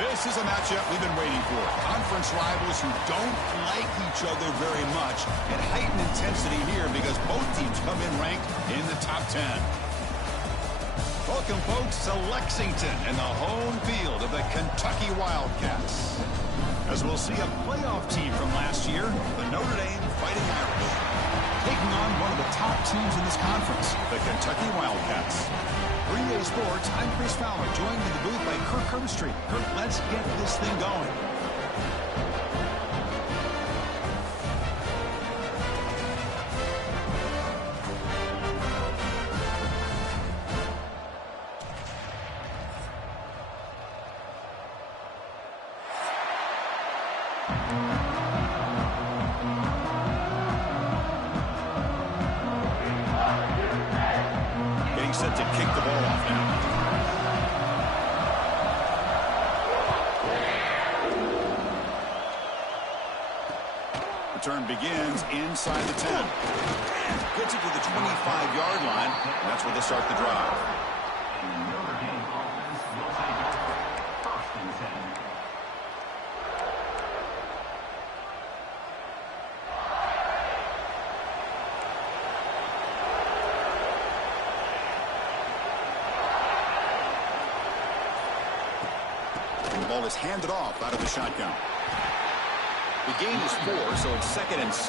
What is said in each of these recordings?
This is a matchup we've been waiting for. Conference rivals who don't like each other very much, and heightened intensity here because both teams come in ranked in the top 10. Welcome, folks, to Lexington and the home field of the Kentucky Wildcats. As we'll see a playoff team from last year, the Notre Dame Fighting Irish, taking on one of the top teams in this conference, the Kentucky Wildcats. For EA Sports, I'm Chris Fowler, joined in the booth by Kirk Herbstreit. Kirk, let's get this thing going. Set to kick the ball off now. Return begins inside the 10. Gets it to the 25-yard line. And that's where they start the drive. The ball is handed off out of the shotgun. The gain is 4, so it's 2nd and 6.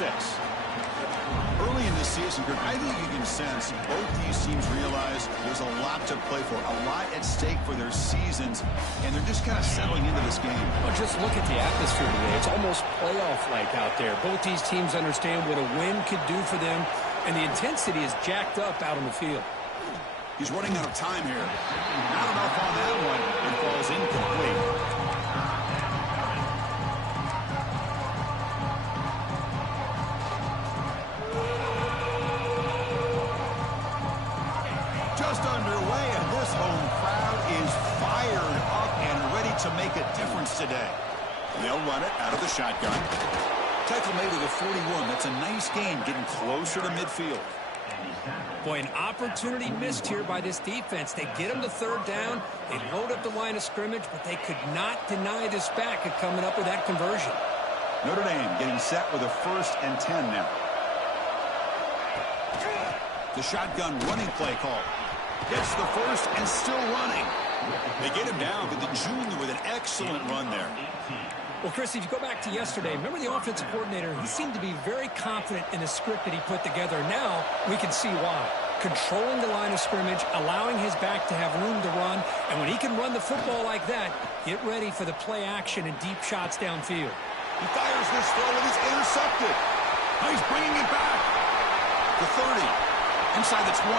Early in this season, I think you can sense both these teams realize there's a lot to play for, a lot at stake for their seasons, and they're just kind of settling into this game. Well, just look at the atmosphere today. It's almost playoff-like out there. Both these teams understand what a win could do for them, and the intensity is jacked up out on the field. He's running out of time here. Not enough on that one. It falls incomplete. Just underway, and this home crowd is fired up and ready to make a difference today. They'll run it out of the shotgun. Tackle made to the 41. That's a nice gain, getting closer to midfield. Boy, an opportunity missed here by this defense. They get them to 3rd down. They load up the line of scrimmage, but they could not deny this back at coming up with that conversion. Notre Dame getting set with a 1st and 10 now. The shotgun running play call. Gets the first and still running. They get him down, but the junior with an excellent run there. Well, Chris, if you go back to yesterday, remember the offensive coordinator, he seemed to be very confident in the script that he put together. Now we can see why. Controlling the line of scrimmage, allowing his back to have room to run, and when he can run the football like that, get ready for the play action and deep shots downfield. He fires this throw and it's intercepted. Now he's bringing it back. The 30, inside the 20.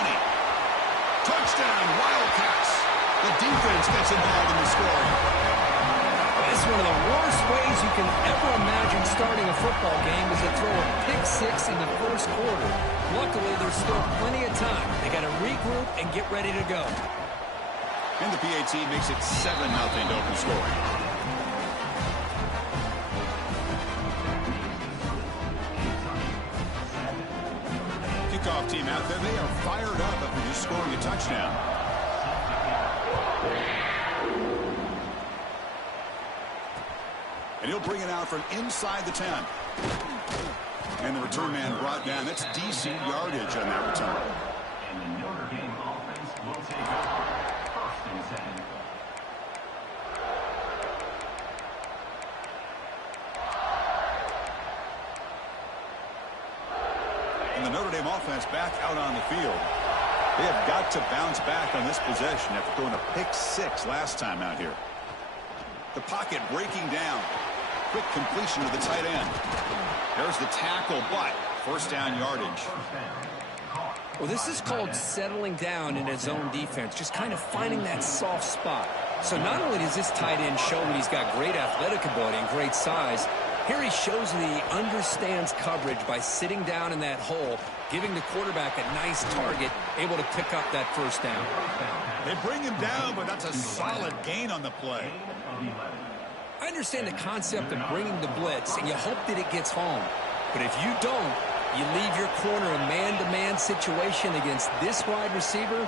Touchdown, Wildcats. The defense gets involved in the scoring. This is one of the worst ways you can ever imagine starting a football game is to throw a pick-6 in the first quarter. Luckily, there's still plenty of time. They got to regroup and get ready to go. And the PAT makes it 7-0 to open scoring. Kickoff team out there. They are fired up after just scoring a touchdown. And he'll bring it out from inside the 10. And the return man brought down. That's decent yardage on that return. And the Notre Dame offense will take over 1st and 10. And the Notre Dame offense back out on the field. They have got to bounce back on this possession after throwing a pick-6 last time out here. The pocket breaking down. Quick completion to the tight end. There's the tackle, but 1st down yardage. Well, this is called settling down in his own defense, just kind of finding that soft spot. So not only does this tight end show that he's got great athletic ability and great size, here he shows that he understands coverage by sitting down in that hole, giving the quarterback a nice target, able to pick up that 1st down. They bring him down, but that's a solid gain on the play. I understand the concept of bringing the blitz, and you hope that it gets home. But if you don't, you leave your corner a man-to-man situation against this wide receiver,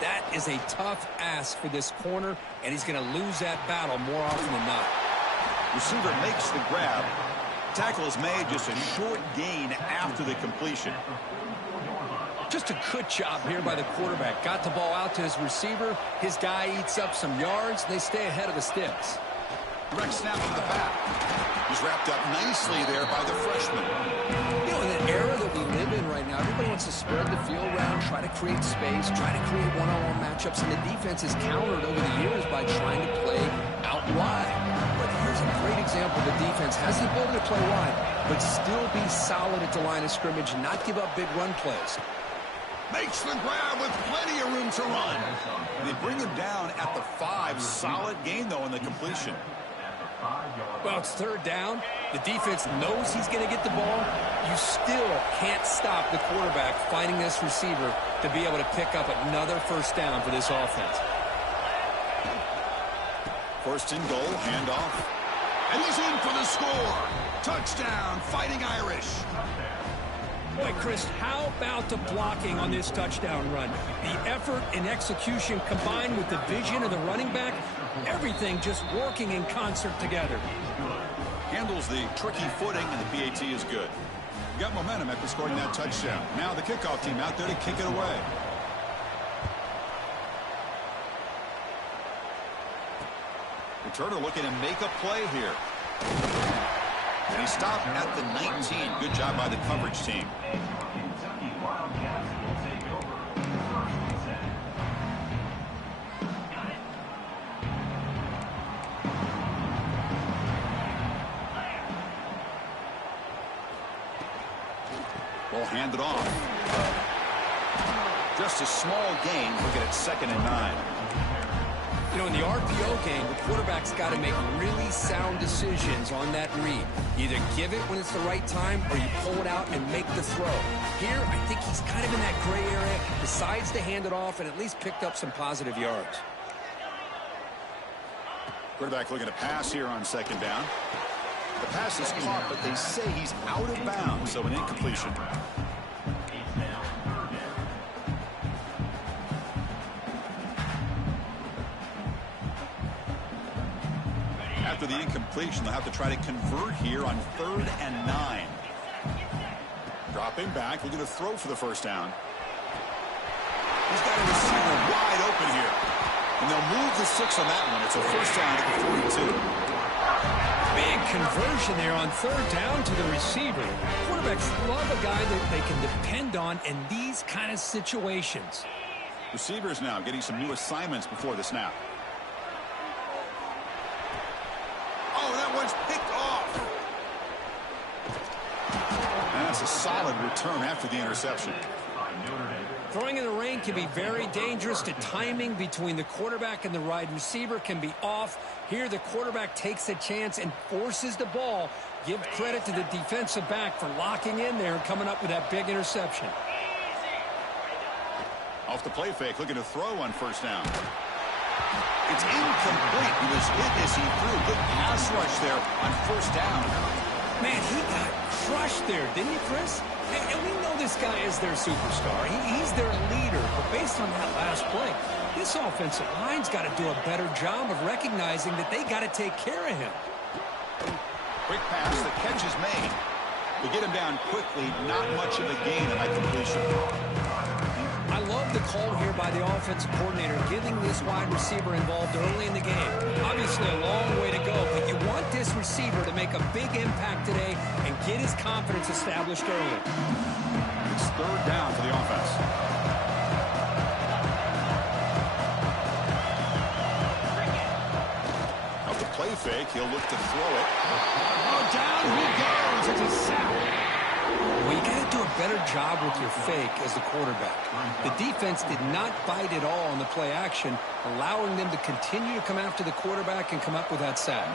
That is a tough ask for this corner, and he's going to lose that battle more often than not. Receiver makes the grab. Tackle is made, just a short gain after the completion. Just a good job here by the quarterback. Got the ball out to his receiver. His guy eats up some yards. They stay ahead of the sticks. Direct snap to the back. He's wrapped up nicely there by the freshman. You know, in the era that we live in right now, everybody wants to spread the field around, try to create space, try to create one-on-one matchups, and the defense has countered over the years by trying to play out wide. But here's a great example. The defense has the ability to play wide, but still be solid at the line of scrimmage and not give up big run plays. Makes the grab with plenty of room to run. They bring him down at the 5. Solid gain, though, in the completion. Well, it's third down. The defense knows he's going to get the ball. You still can't stop the quarterback finding this receiver to be able to pick up another first down for this offense. First and goal, handoff. And he's in for the score. Touchdown, Fighting Irish. Boy, Chris, how about the blocking on this touchdown run? The effort and execution combined with the vision of the running back, everything just working in concert together. Handles the tricky footing, and the PAT is good. Got momentum after scoring that touchdown. Now the kickoff team out there to kick it away. Returner looking to make a play here. And he stopped at the 19. Good job by the coverage team. Ball handed off. Just a small gain. Look at it, 2nd and 9. You know, in the RPO game, the quarterback's got to make really sound decisions on that read. Either give it when it's the right time or you pull it out and make the throw. Here, I think he's kind of in that gray area, decides to hand it off and at least picked up some positive yards. Quarterback looking to pass here on 2nd down. The pass is caught, but they say he's out of bounds, so an incompletion. After the incompletion, they'll have to try to convert here on 3rd and 9. Dropping back, looking to throw for the first down. He's got a receiver wide open here. And they'll move the 6 on that one. It's a first down at the 42. Big conversion there on 3rd down to the receiver. Quarterbacks love a guy that they can depend on in these kind of situations. Receivers now getting some new assignments before the snap. Oh, that one's picked off. And that's a solid return after the interception. Throwing in the rain can be very dangerous. The timing between the quarterback and the wide receiver can be off. Here the quarterback takes a chance and forces the ball. Give credit to the defensive back for locking in there and coming up with that big interception. Off the play fake, looking to throw on first down. It's incomplete. He was hit as he threw. Good pass rush there on first down. Man, he got crushed there, didn't he, Chris? And we know this guy is their superstar. He's their leader. But based on that last play, this offensive line's got to do a better job of recognizing that they got to take care of him. Quick pass. The catch is made. We get him down quickly. Not much of a gain on that completion. I love the call here by the offensive coordinator, getting this wide receiver involved early in the game. Obviously a long way to go, but you want this receiver to make a big impact today and get his confidence established early. It's 3rd down for the offense. Out the play fake, he'll look to throw it. Oh, down he goes. It's a sack. Well, you got to do a better job with your fake as the quarterback. The defense did not bite at all on the play action, allowing them to continue to come after the quarterback and come up with that sack.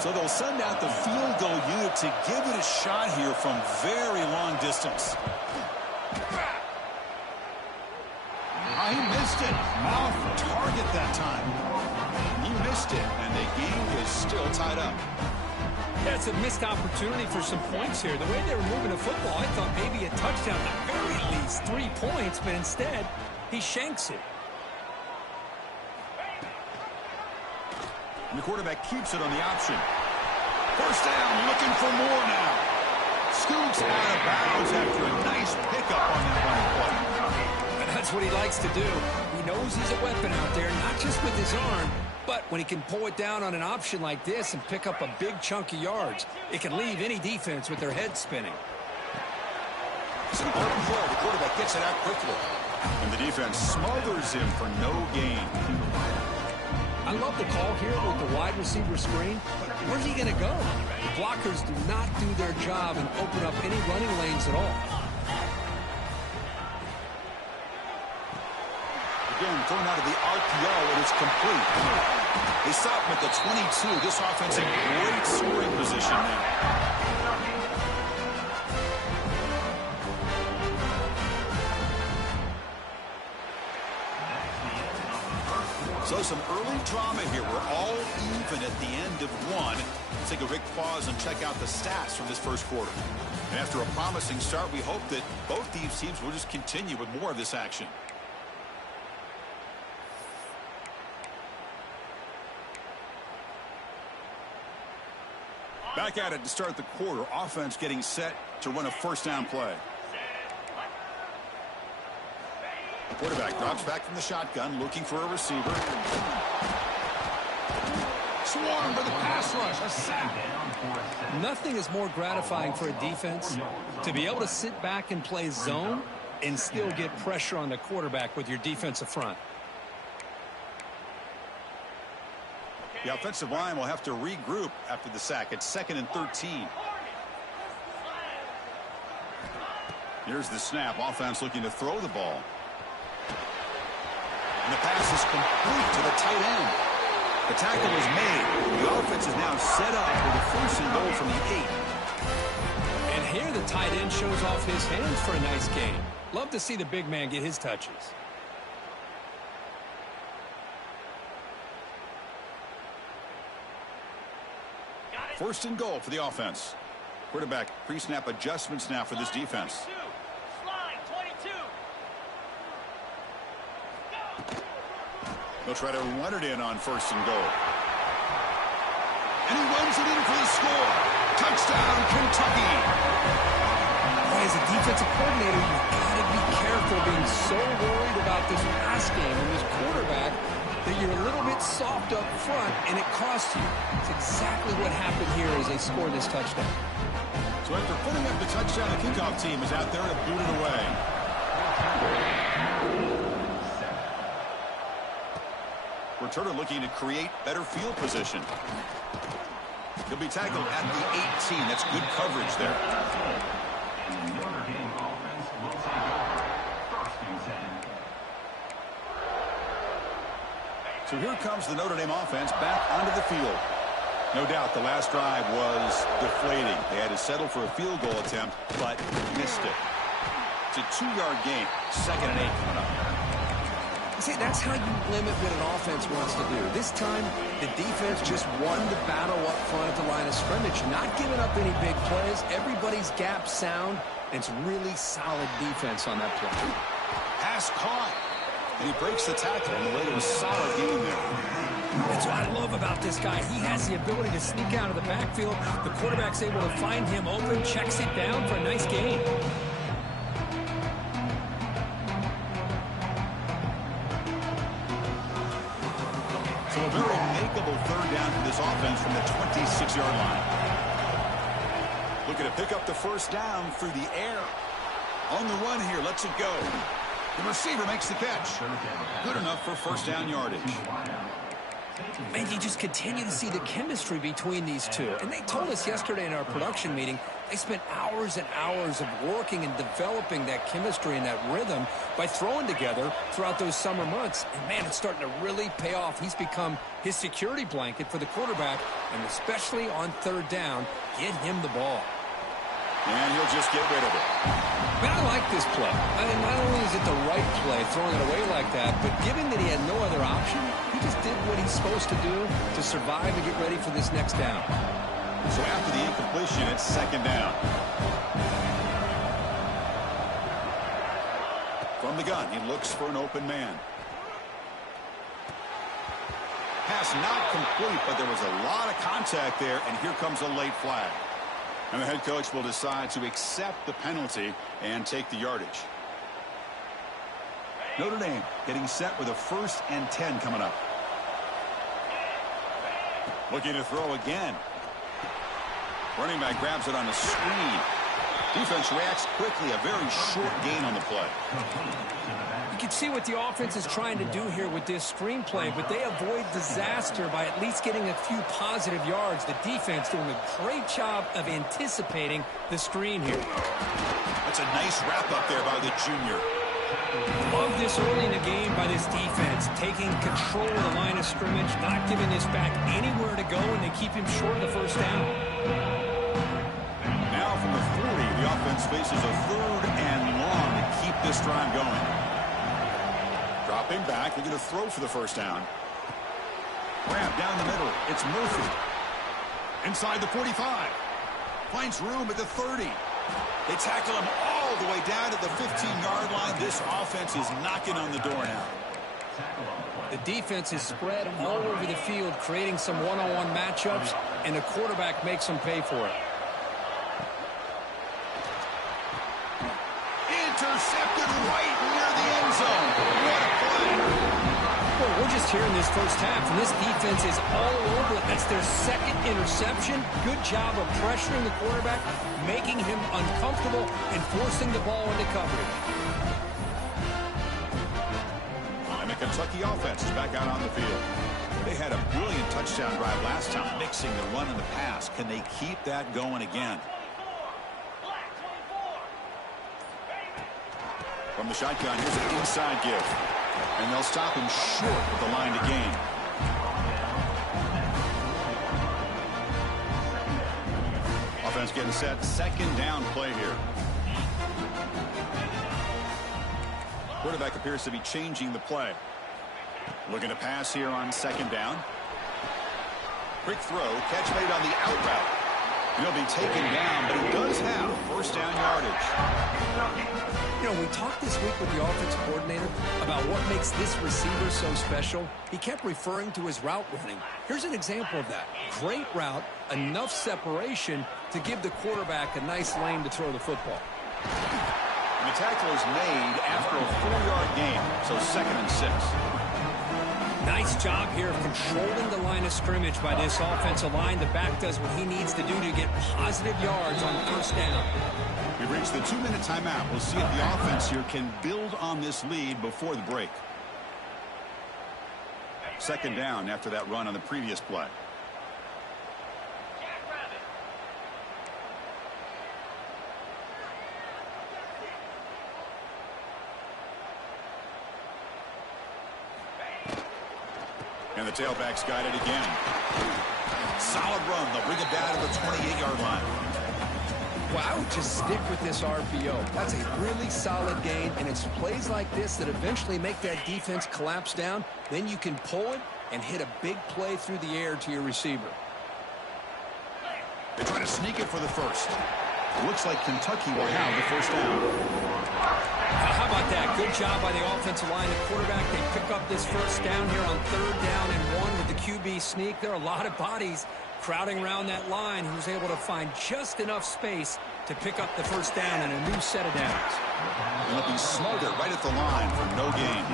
So they'll send out the field goal unit to give it a shot here from very long distance. He missed it. Off target that time. He missed it, and the game is still tied up. Yeah, it's a missed opportunity for some points here. The way they were moving the football, I thought maybe a touchdown, at the very least 3 points, but instead, he shanks it. And the quarterback keeps it on the option. First down, looking for more now. Scoots out of bounds after a nice pickup on that running play. And that's what he likes to do. He knows he's a weapon out there, not just with his arm, but when he can pull it down on an option like this and pick up a big chunk of yards, it can leave any defense with their head spinning. It's an open play. The quarterback gets it out quickly. And the defense smothers him for no gain. I love the call here with the wide receiver screen. Where's he going to go? The blockers do not do their job and open up any running lanes at all. Again, thrown out of the RPO, and it's complete. They stop him at the 22. This offense in great scoring position now. So some early drama here. We're all even at the end of one. Let's take a quick pause and check out the stats from this first quarter. And after a promising start, we hope that both these teams will just continue with more of this action. Back at it to start the quarter. Offense getting set to run a first down play. The quarterback drops back from the shotgun, looking for a receiver. Swarm for the pass rush. A sack. Nothing is more gratifying for a defense to be able to sit back and play zone and still get pressure on the quarterback with your defensive front. The offensive line will have to regroup after the sack. It's 2nd and 13. Here's the snap. Offense looking to throw the ball. And the pass is complete to the tight end. The tackle is made. The offense is now set up with a 1st and goal from the 8. And here the tight end shows off his hands for a nice gain. Love to see the big man get his touches. 1st and goal for the offense. Quarterback pre-snap adjustments now for this defense. They'll try to run it in on 1st and goal. And he runs it in for the score. Touchdown, Kentucky. Boy, as a defensive coordinator, you've got to be careful being so worried about this pass game and this quarterback that you're a little bit soft up front, and it costs you. It's exactly what happened here as they scored this touchdown. So after putting up the touchdown, the kickoff team is out there to boot it away. Returner looking to create better field position. He'll be tackled at the 18. That's good coverage there. So here comes the Notre Dame offense back onto the field. No doubt the last drive was deflating. They had to settle for a field goal attempt, but missed it. It's a 2-yard gain. 2nd and 8 coming up. See, that's how you limit what an offense wants to do. This time, the defense just won the battle up front at the line of scrimmage, not giving up any big plays. Everybody's gap sound, and it's really solid defense on that play. Pass caught, and he breaks the tackle on the way to a solid gain there. That's what I love about this guy. He has the ability to sneak out of the backfield. The quarterback's able to find him open, checks it down for a nice gain. So a very makeable 3rd down for this offense from the 26-yard line. Looking to pick up the 1st down through the air. On the run here, lets it go. The receiver makes the catch. Good enough for 1st down yardage. And you just continue to see the chemistry between these two. And they told us yesterday in our production meeting, they spent hours and hours of working and developing that chemistry and that rhythm by throwing together throughout those summer months. And, man, it's starting to really pay off. He's become his security blanket for the quarterback, and especially on 3rd down, get him the ball. And he'll just get rid of it. Man, I like this play. I mean, not only is it the right play, throwing it away like that, but given that he had no other option, he just did what he's supposed to do to survive and get ready for this next down. So after the incompletion, it's 2nd down. From the gun, he looks for an open man. Pass not complete, but there was a lot of contact there, and here comes a late flag. And the head coach will decide to accept the penalty and take the yardage. Notre Dame getting set with a 1st and 10 coming up. Looking to throw again. Running back grabs it on a screen. Defense reacts quickly. A very short gain on the play. You can see what the offense is trying to do here with this screenplay, but they avoid disaster by at least getting a few positive yards. The defense doing a great job of anticipating the screen here. That's a nice wrap up there by the junior. Love this early in the game by this defense, taking control of the line of scrimmage, not giving this back anywhere to go, and they keep him short of the first down. Now from the 40, the offense faces a 3rd and long to keep this drive going. Dropping back, they're going to throw for the first down. Grab down the middle. It's Murphy. Inside the 45. Finds room at the 30. They tackle him all the way down to the 15-yard line. This offense is knocking on the door now. The defense is spread all over the field, creating some one-on-one matchups, and the quarterback makes them pay for it. Intercepted right near the end zone. What a play. Well, we're just here in this first half, and this defense is all over it. That's their 2nd interception. Good job of pressuring the quarterback, making him uncomfortable, and forcing the ball into coverage. And the Kentucky offense is back out on the field. They had a brilliant touchdown drive last time, mixing the run and the pass. Can they keep that going again? From the shotgun, here's an inside give. And they'll stop him short with the line to gain. Offense getting set. 2nd down play here. Quarterback appears to be changing the play. Looking to pass here on 2nd down. Quick throw. Catch made on the out route. He'll be taken down, but he does have 1st down yardage. You know, we talked this week with the offensive coordinator about what makes this receiver so special. He kept referring to his route running. Here's an example of that. Great route, enough separation to give the quarterback a nice lane to throw the football. And the tackle is made after a 4-yard gain, so 2nd and 6. Nice job here of controlling the line of scrimmage by this offensive line. The back does what he needs to do to get positive yards on 1st down. We've reached the 2-minute timeout. We'll see if the offense here can build on this lead before the break. 2nd down after that run on the previous play. And the tailback's got it again. Solid run. They'll bring it down to the 28-yard line. Well, I would just stick with this RPO. That's a really solid gain, and it's plays like this that eventually make that defense collapse down. Then you can pull it and hit a big play through the air to your receiver. They try to sneak it for the 1st. Looks like Kentucky will have the 1st down. How about that? Good job by the offensive line. The quarterback, they pick up this 1st down here on 3rd down and 1 with the QB sneak. There are a lot of bodies crowding around that line, who's able to find just enough space to pick up the 1st down and a new set of downs. And they'll be smothered right at the line for no gain.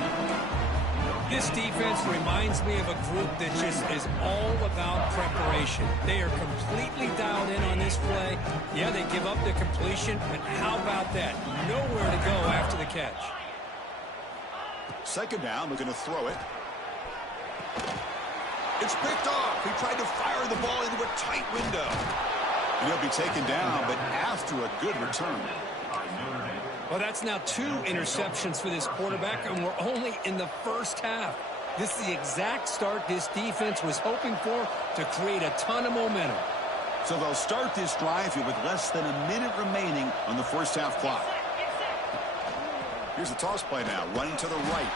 This defense reminds me of a group that just is all about preparation. They are completely dialed in on this play. Yeah, they give up the completion, but how about that? Nowhere to go after the catch. 2nd down, looking to throw it. It's picked off. He tried to fire the ball into a tight window. And he'll be taken down, but after a good return. Well, that's now 2 interceptions for this quarterback, and we're only in the first half. This is the exact start this defense was hoping for to create a ton of momentum. So they'll start this drive here with less than a minute remaining on the first half clock. Here's the toss play now, running to the right.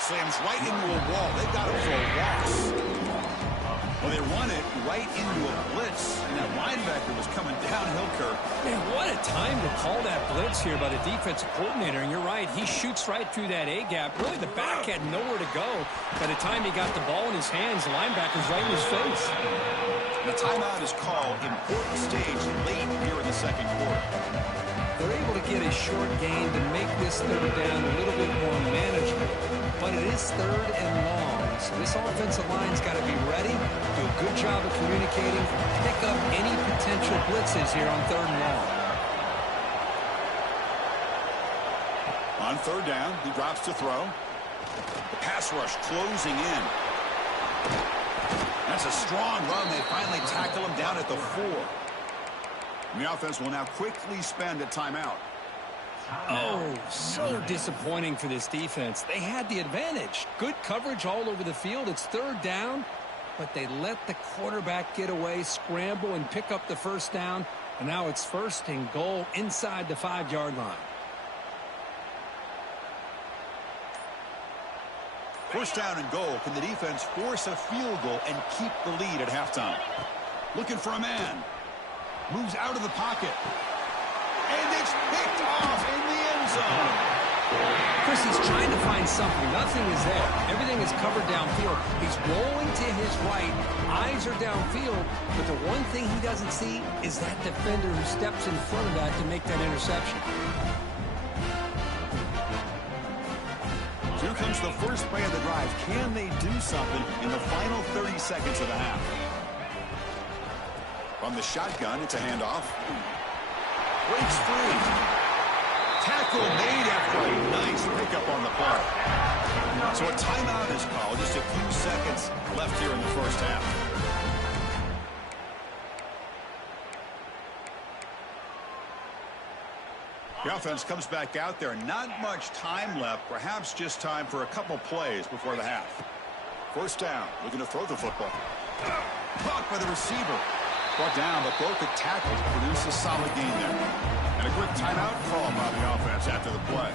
Slams right into a wall. They've got him for a loss. Well, they run it right into a blitz, and that linebacker was coming downhill, Kirk. Man, what a time to call that blitz here by the defensive coordinator. And you're right, he shoots right through that A-gap. Really, the back had nowhere to go. By the time he got the ball in his hands, the linebacker's right in his face. The timeout is called. Important stage late here in the second quarter. They're able to get a short gain to make this third down a little bit more manageable. But it is third and long. So this offensive line's got to be ready, do a good job of communicating, pick up any potential blitzes here on third and long. On third down, he drops to throw. The pass rush closing in. That's a strong run. They finally tackle him down at the 4. And the offense will now quickly spend a timeout. Oh, so disappointing for this defense. They had the advantage. Good coverage all over the field. It's third down, but they let the quarterback get away, scramble, and pick up the first down. And now it's first and goal inside the 5-yard line. First down and goal. Can the defense force a field goal and keep the lead at halftime? Looking for a man. Moves out of the pocket. And it's picked off in the end zone. Chris, he's trying to find something. Nothing is there. Everything is covered downfield. He's rolling to his right. Eyes are downfield. But the one thing he doesn't see is that defender who steps in front of that to make that interception. Here comes the first play of the drive. Can they do something in the final 30 seconds of the half? From the shotgun, it's a handoff. Breaks free. Tackle made after a nice pickup on the play. So a timeout is called. Just a few seconds left here in the first half. The offense comes back out there. Not much time left. Perhaps just time for a couple plays before the half. First down. Looking to throw the football. Caught by the receiver. Brought down, but broke the tackle to produce a solid gain there. And a quick timeout call by the offense after the play.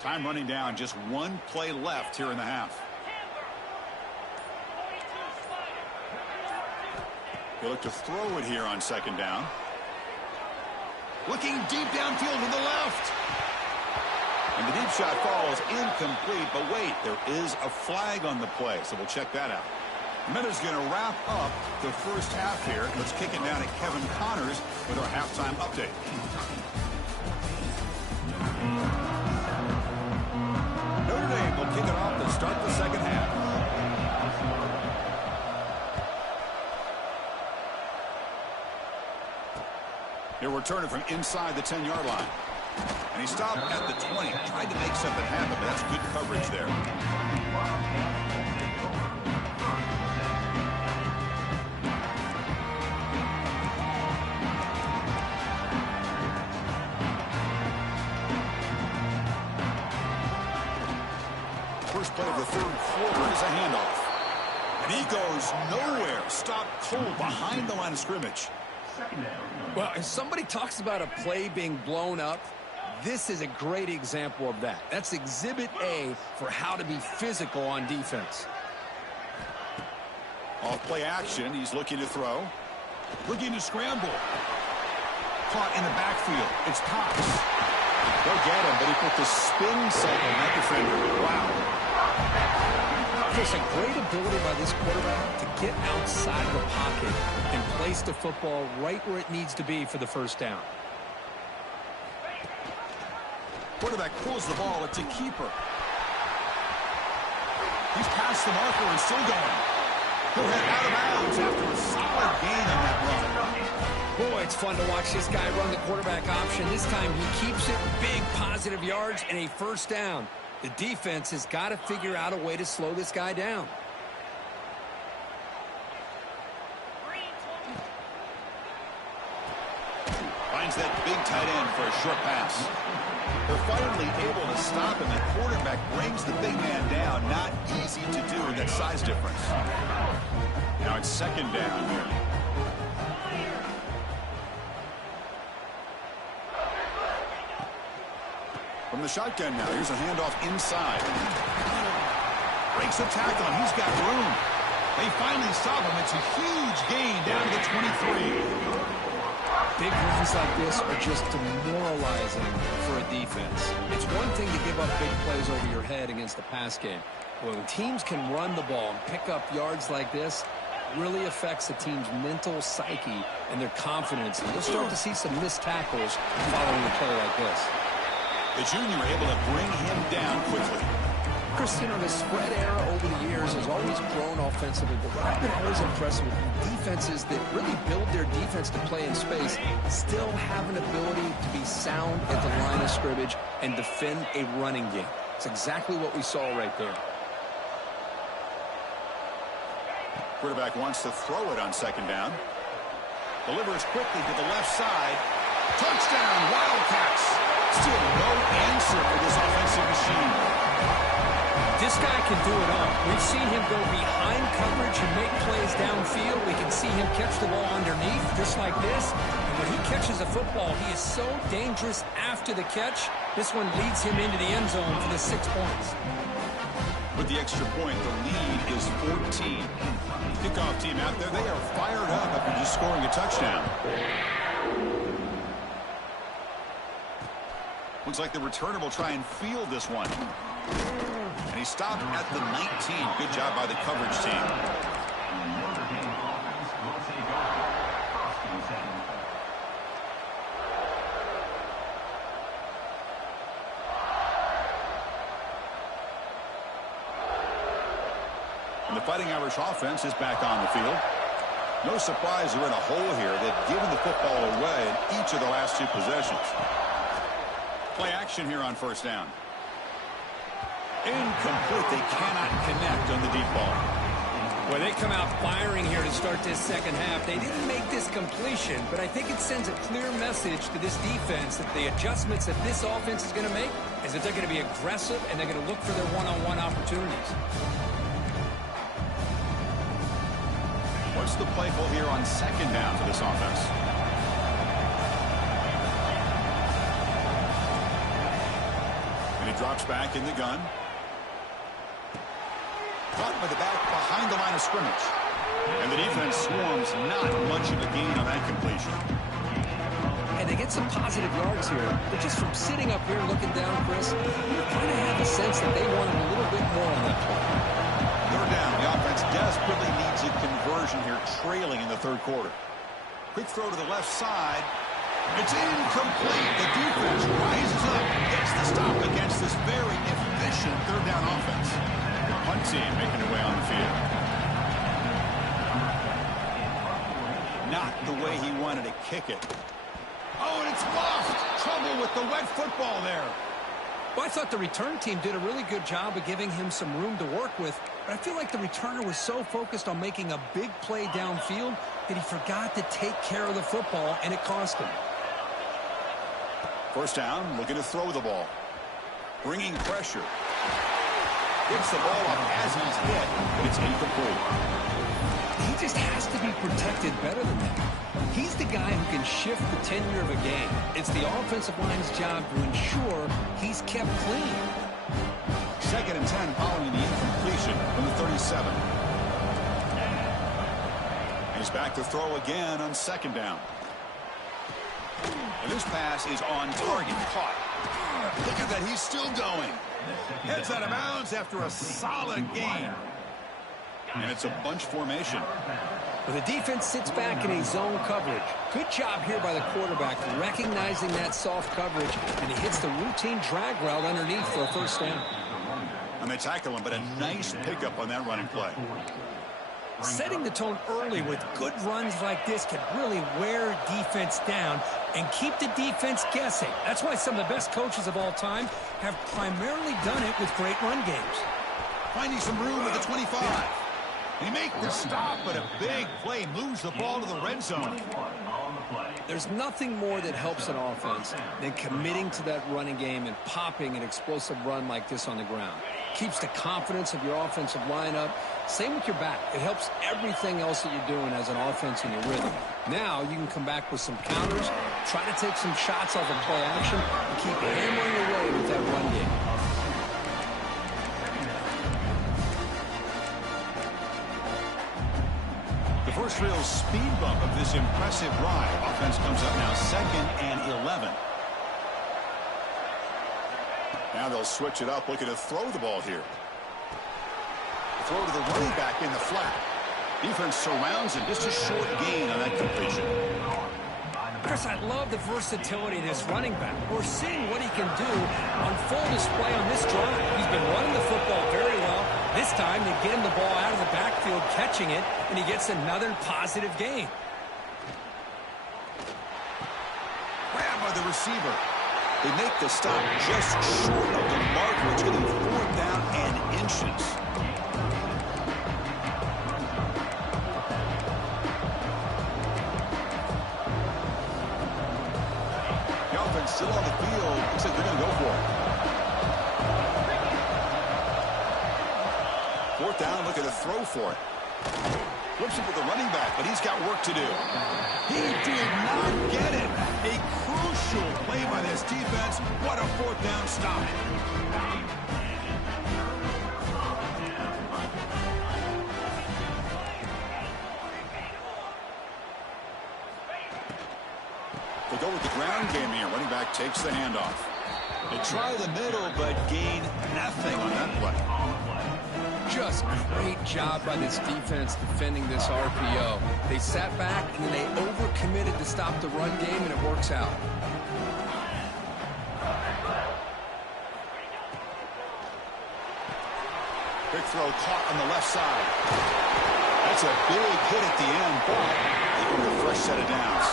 Time running down. Just one play left here in the half. They look to throw it here on second down. Looking deep downfield to the left. And the deep shot falls incomplete. But wait, there is a flag on the play, so we'll check that out. Minutes going to wrap up the first half here. Let's kick it down at Kevin Connors with our halftime update. Notre Dame will kick it off to start the second half. He'll return it from inside the 10-yard line. And he stopped at the 20. Tried to make something happen, but that's good coverage there. First play of the third quarter is a handoff. And he goes nowhere. Stopped cold behind the line of scrimmage. Well, if somebody talks about a play being blown up, this is a great example of that. That's exhibit A for how to be physical on defense. Off play action. He's looking to throw. Looking to scramble. Caught in the backfield. It's Cox. They'll get him, but he put the spin cycle on that defender. Wow. There's a great ability by this quarterback to get outside of the pocket and place the football right where it needs to be for the first down. Quarterback pulls the ball. It's a keeper. He's past the marker and still going. He'll head out of bounds after a solid gain on that run. Boy, it's fun to watch this guy run the quarterback option. This time he keeps it, big positive yards, and a first down. The defense has got to figure out a way to slow this guy down. Finds that big tight end for a short pass. They're finally able to stop him. The quarterback brings the big man down. Not easy to do with that size difference. Now it's second down here. From the shotgun now, here's a handoff inside. Breaks a tackle, and he's got room. They finally stop him. It's a huge gain down to the 23. Big runs like this are just demoralizing for a defense. It's one thing to give up big plays over your head against the pass game. But when teams can run the ball and pick up yards like this, it really affects the team's mental psyche and their confidence. And you'll start to see some missed tackles following a play like this. The junior able to bring him down quickly. Chris, you know, the spread era over the years has always grown offensively, but what I've been always impressed with defenses that really build their defense to play in space still have an ability to be sound at the line of scrimmage and defend a running game. It's exactly what we saw right there. Quarterback wants to throw it on second down. Delivers quickly to the left side. Touchdown, Wildcats. Still no answer for this offensive machine. This guy can do it all. We've seen him go behind coverage and make plays downfield. We can see him catch the ball underneath, just like this. And when he catches a football, he is so dangerous after the catch. This one leads him into the end zone for the 6 points. With the extra point, the lead is 14. Kickoff team out there, they are fired up after just scoring a touchdown. Looks like the returner will try and field this one. And he stopped at the 19. Good job by the coverage team. And the Fighting Irish offense is back on the field. No surprise they're in a hole here. They've given the football away in each of the last 2 possessions. Play action here on first down. Incomplete. They cannot connect on the deep ball. Well, they come out firing here to start this second half. They didn't make this completion, but I think it sends a clear message to this defense that the adjustments that this offense is going to make is that they're going to be aggressive and they're going to look for their one-on-one opportunities. What's the play call here on second down for this offense? And he drops back in the gun. Caught by the back behind the line of scrimmage. And the defense swarms not much of a gain on that completion. And they get some positive yards here. But just from sitting up here looking down, Chris, you kind of have a sense that they wanted a little bit more on that play. Third down. The offense desperately needs a conversion here, trailing in the third quarter. Quick throw to the left side. It's incomplete. The defense rises up, gets the stop against this very efficient third down offense. The punt team making their way on the field. Not the way he wanted to kick it. Oh, and it's muffed. Trouble with the wet football there. Well, I thought the return team did a really good job of giving him some room to work with, but I feel like the returner was so focused on making a big play downfield that he forgot to take care of the football, and it cost him. First down, looking to throw the ball. Bringing pressure. Gets the ball up as he's hit, but it's incomplete. He just has to be protected better than that. He's the guy who can shift the tenure of a game. It's the offensive line's job to ensure he's kept clean. 2nd and 10 following the incompletion from the 37. He's back to throw again on second down. And this pass is on target. Caught. Look at that. He's still going. Heads out of bounds after a solid gain. And it's a bunch formation. Well, the defense sits back in a zone coverage. Good job here by the quarterback recognizing that soft coverage, and he hits the routine drag route underneath for a first down. And they tackle him, but a nice pickup on that running play. Setting the tone early with good runs like this can really wear defense down and keep the defense guessing. That's why some of the best coaches of all time have primarily done it with great run games. Finding some room at the 25. They make the stop, but a big play moves the ball to the red zone. There's nothing more that helps an offense than committing to that running game and popping an explosive run like this on the ground. Keeps the confidence of your offensive lineup. Same with your back. It helps everything else that you're doing as an offense in your rhythm. Now you can come back with some counters Try to take some shots off of play action and keep hammering away with that run game. The first real speed bump of this impressive drive. Offense comes up now 2nd and 11. Now they'll switch it up, looking to throw the ball here. Throw to the running back in the flat. Defense surrounds him. Just a short gain on that completion. Chris, I love the versatility of this running back. We're seeing what he can do on full display on this drive. He's been running the football very well. This time, they get him the ball out of the backfield, catching it, and he gets another positive gain. Grabbed by the receiver. They make the stop just short of the marker. It's going to be 4th down and inches. The offense still on the field. Looks like they're going to go for it. 4th down, looking to throw for it. Flips it to the running back, but he's got work to do. He did not get it. A crucial play by this defense. What a 4th down stop. They go with the ground game here. Running back takes the handoff. They try the middle, but gain nothing on that play. Just great job by this defense defending this RPO. They sat back, and then they overcommitted to stop the run game, and it works out. Big throw caught on the left side. That's a big hit at the end, but they go with a fresh set of downs.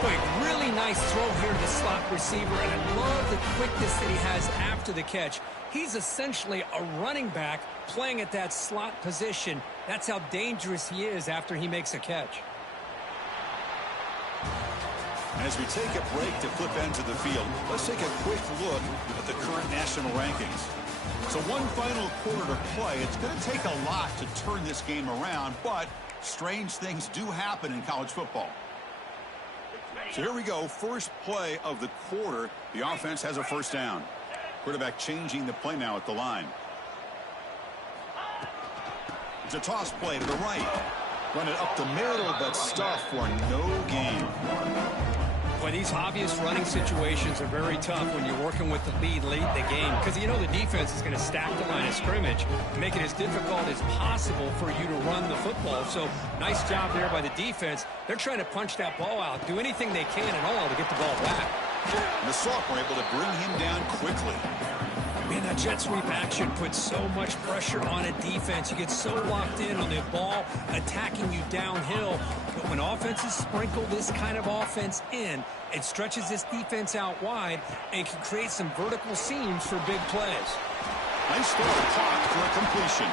Quick, really nice throw here to the slot receiver, and I love the quickness that he has after the catch. He's essentially a running back playing at that slot position. That's how dangerous he is after he makes a catch. As we take a break to flip ends of the field, let's take a quick look at the current national rankings. So one final quarter to play. It's going to take a lot to turn this game around, but strange things do happen in college football. So here we go. First play of the quarter. The offense has a 1st down. Quarterback changing the play now at the line. It's a toss play to the right. Run it up the middle, but stuff for no gain. Boy, these obvious running situations are very tough when you're working with the lead late in the game, because you know the defense is going to stack the line of scrimmage, make it as difficult as possible for you to run the football. So nice job there by the defense. They're trying to punch that ball out, do anything they can and all to get the ball back. And the Sox were able to bring him down quickly. Man, that jet sweep action puts so much pressure on a defense. You get so locked in on the ball attacking you downhill. But when offenses sprinkle this kind of offense in, it stretches this defense out wide and can create some vertical seams for big plays. Nice throw caught for a completion.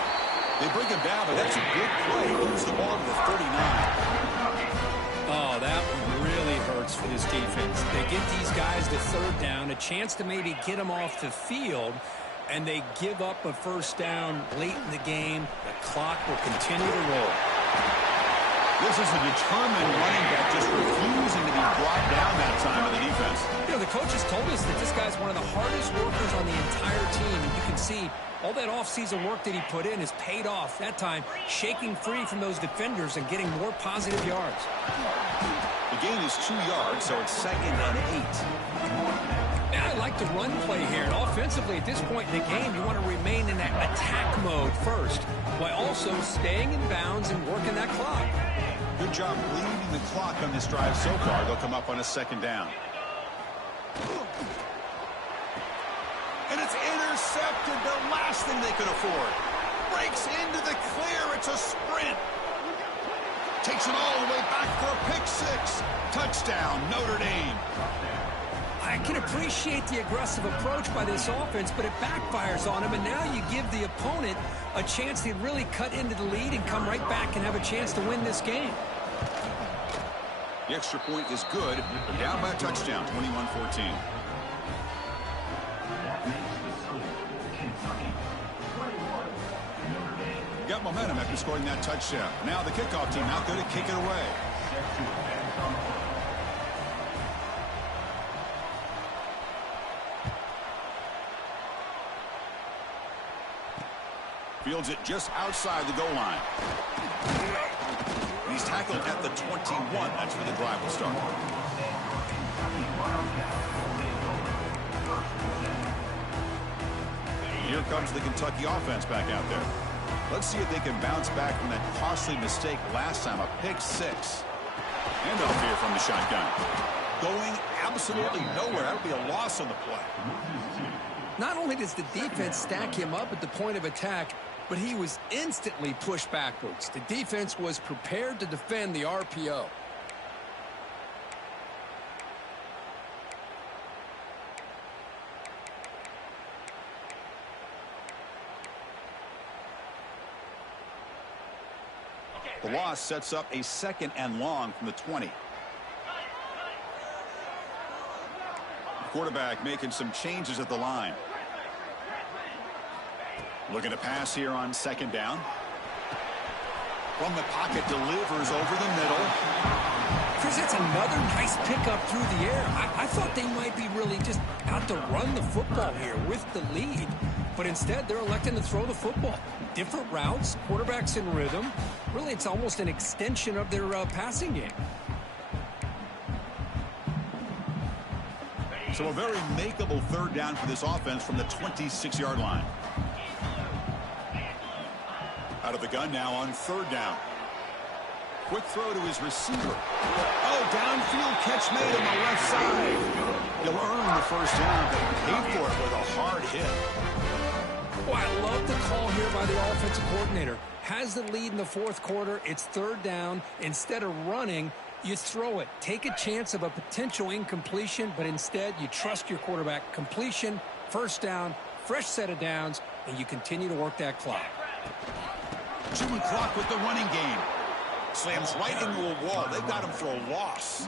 They bring him down, but that's a good play. Moves the ball to the 39. Oh, that one really hurts for this defense. They get these guys to 3rd down, a chance to maybe get them off the field, and they give up a 1st down late in the game. The clock will continue to roll. This is a determined running back just refusing to be brought down that time of the defense. You know, the coaches told us that this guy's one of the hardest workers on the entire team, and you can see all that offseason work that he put in has paid off. That time, shaking free from those defenders and getting more positive yards. The gain is 2 yards, so it's 2nd and 8. And I like the run play here. And offensively, at this point in the game, you want to remain in that attack mode first, while also staying in bounds and working that clock. Good job bleeding the clock on this drive so far. They'll come up on a 2nd down. And it's intercepted, the last thing they could afford. Breaks into the clear. It's a sprint. Takes it all the way back for a pick 6. Touchdown, Notre Dame. I can appreciate the aggressive approach by this offense, but it backfires on him, and now you give the opponent a chance to really cut into the lead and come right back and have a chance to win this game. The extra point is good. They're down by a touchdown, 21-14. Got momentum after scoring that touchdown. Now the kickoff team out there to kick it away. Fields it just outside the goal line. He's tackled at the 21. That's where the drive will start. Here comes the Kentucky offense back out there. Let's see if they can bounce back from that costly mistake last time, a pick six. Handoff here from the shotgun. Going absolutely nowhere. That'll be a loss on the play. Not only does the defense stack him up at the point of attack, but he was instantly pushed backwards. The defense was prepared to defend the RPO. The loss sets up a 2nd and long from the 20. Quarterback making some changes at the line. Looking to pass here on 2nd down. From the pocket, delivers over the middle. Chris, that's another nice pickup through the air. I thought they might be really just out to run the football here with the lead. But instead, they're electing to throw the football. Different routes, quarterbacks in rhythm. Really, it's almost an extension of their passing game. So a very makeable 3rd down for this offense from the 26-yard line. Out of the gun now on 3rd down. Quick throw to his receiver. Oh, downfield catch made on the left side. He'll earn the 1st down, but paid for it with a hard hit. Oh, I love the call here by the offensive coordinator. Has the lead in the 4th quarter. It's 3rd down. Instead of running, you throw it. Take a chance of a potential incompletion, but instead you trust your quarterback. Completion, 1st down, fresh set of downs, and you continue to work that clock. Chewing clock with the running game. Slams right into a wall. They've got him for a loss.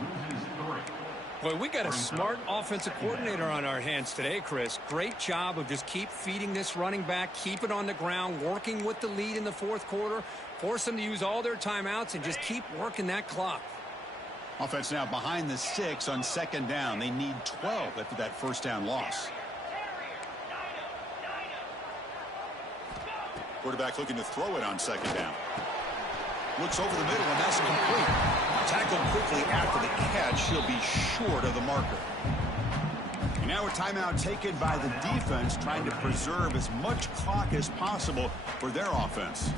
Boy, we got a smart offensive coordinator on our hands today, Chris. Great job of just keep feeding this running back, keep it on the ground, working with the lead in the 4th quarter, force them to use all their timeouts, and just keep working that clock. Offense now behind the 6 on 2nd down. They need 12 after that 1st down loss. Quarterback looking to throw it on 2nd down. Looks over the middle, and that's complete. Tackled quickly after the catch. He'll be short of the marker. And now a timeout taken by the defense, trying to preserve as much clock as possible for their offense.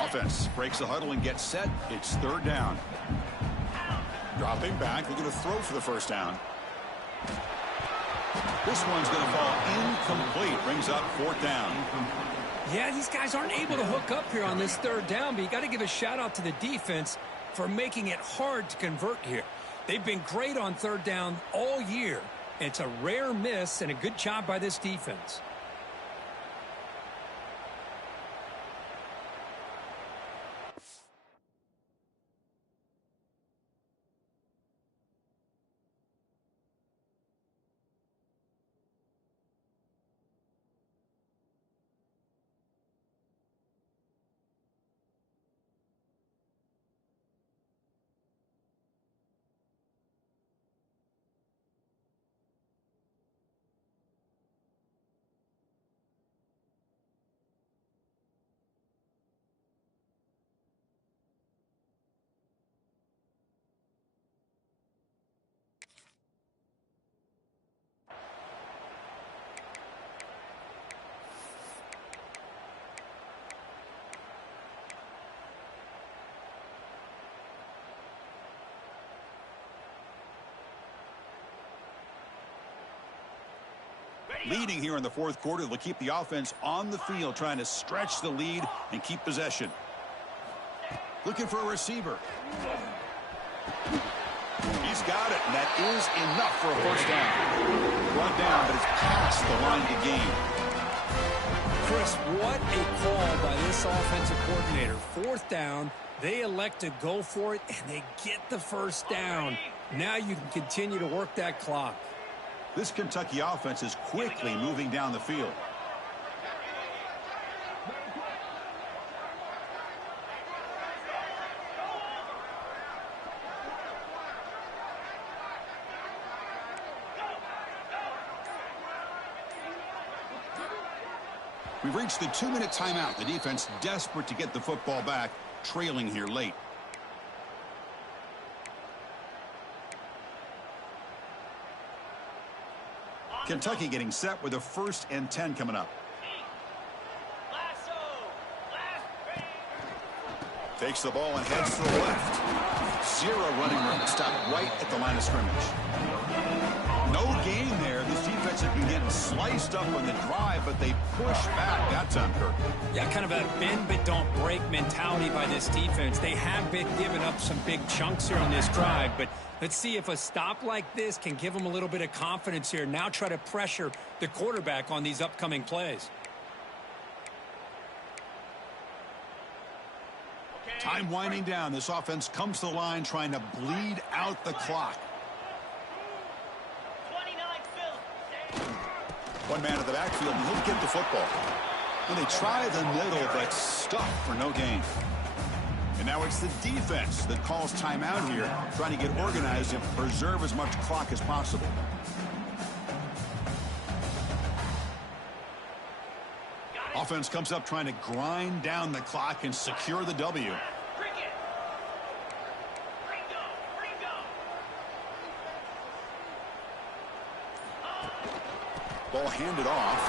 Offense breaks the huddle and gets set. It's 3rd down. Dropping back, looking to throw for the 1st down. This one's going to fall incomplete. Brings up 4th down. Yeah, these guys aren't able to hook up here on this 3rd down, but you got to give a shout out to the defense for making it hard to convert here. They've been great on 3rd down all year. It's a rare miss and a good job by this defense. Leading here in the 4th quarter, they'll keep the offense on the field, trying to stretch the lead and keep possession. Looking for a receiver. He's got it, and that is enough for a 1st down. Brought down, but it's past the line to gain. Chris, what a call by this offensive coordinator. 4th down, they elect to go for it, and they get the 1st down. Now you can continue to work that clock. This Kentucky offense is quickly moving down the field. We've reached the 2-minute timeout. The defense desperate to get the football back, trailing here late. Kentucky getting set with a 1st and 10 coming up. Takes the ball and heads to the left. 0 running room. Stopped right at the line of scrimmage. No gain there. This defense has been getting sliced up on the drive, but they push back that time, Kirk. Yeah, kind of a bend but don't break mentality by this defense. They have been giving up some big chunks here on this drive, but let's see if a stop like this can give them a little bit of confidence here. Now try to pressure the quarterback on these upcoming plays. Time winding down. This offense comes to the line trying to bleed out the clock. 1 man at the backfield, and he'll get the football. And they try the middle, but stuck for no gain. And now it's the defense that calls timeout here, trying to get organized and preserve as much clock as possible. Offense comes up trying to grind down the clock and secure the W. Ball handed off.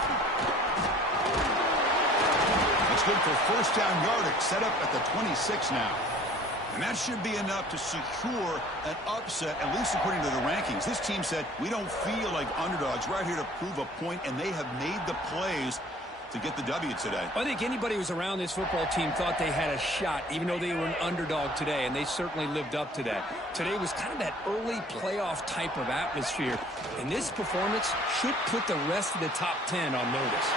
That's good for 1st down yardage. Set up at the 26 now. And that should be enough to secure an upset, at least according to the rankings. This team said, we don't feel like underdogs. We're out here to prove a point, and they have made the plays to get the W today. I think anybody who was around this football team thought they had a shot, even though they were an underdog today, and they certainly lived up to that. Today was kind of that early playoff type of atmosphere, and this performance should put the rest of the top 10 on notice.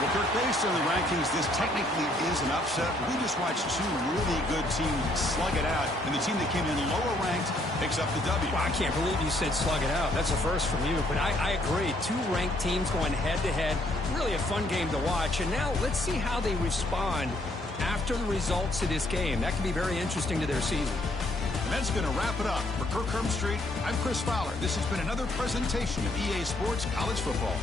Well, Kirk, based on the rankings, this technically is an upset. We just watched 2 really good teams slug it out, and the team that came in lower ranked picks up the W. Well, I can't believe you said slug it out. That's a first from you, but I agree. 2 ranked teams going head-to-head. Really a fun game to watch, and now let's see how they respond after the results of this game. That could be very interesting to their season. And that's going to wrap it up. For Kirk Herbstreit, I'm Chris Fowler. This has been another presentation of EA Sports College Football.